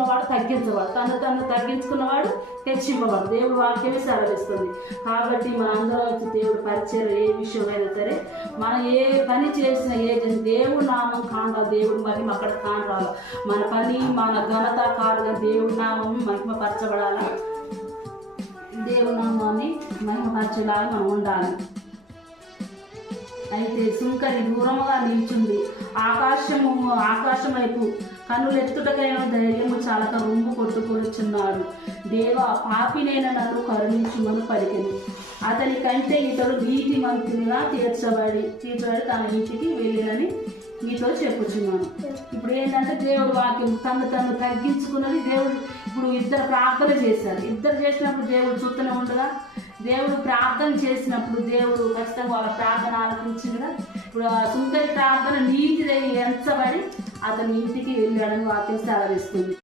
వాడు తగ్గించవాడు, తను తగ్గించుకున్నవాడు హెచ్చింపవాడు. దేవుడు వాక్యమే సెలవిస్తుంది. కాబట్టి మనందరం వచ్చి దేవుడు పరిచయం ఏ విషయమైనా సరే, మనం ఏ పని చేసినా దేవుడు నామం కాండాలి, దేవుడు మహిమ అక్కడ కాండాలి. మన పని మన ఘనత కాదుగా దేవుడి నామం మహిమపరచబడాలా, దేవుడి నామాన్ని మహిమపరచేలాగా మనం ఉండాలి. అయితే సుంకరి దూరముగా నిల్చుంది, ఆకాశం వైపు కన్నులు ఎత్తుటకైన ధైర్యము చాలక రొమ్ము కొట్టుకొనిచున్నాడు. దేవా, పాపినైన నన్ను కరుణించుమని పలికెను. అతని కంటే ఇతడు నీతిమంతునిగా తీర్చబడి తన ఇంటికి వెళ్ళినని మీతో చెప్పుచున్నాను. ఇప్పుడు ఏంటంటే దేవుడు వాక్యం తను తగ్గించుకున్నది. దేవుడు ఇప్పుడు ఇద్దరు ప్రార్థన చేశారు. ఇద్దరు చేసినప్పుడు దేవుడు చూస్తూనే ఉండగా, దేవుడు ప్రార్థన చేసినప్పుడు దేవుడు ఖచ్చితంగా వాళ్ళ ప్రార్థన ఆలకించిందిగా. ఇప్పుడు ఆ సుందరి ప్రార్థన నీతిదై ఎంచబడి అతని ఇంటికి వెళ్ళాడని వాక్యం సెలవిస్తుంది.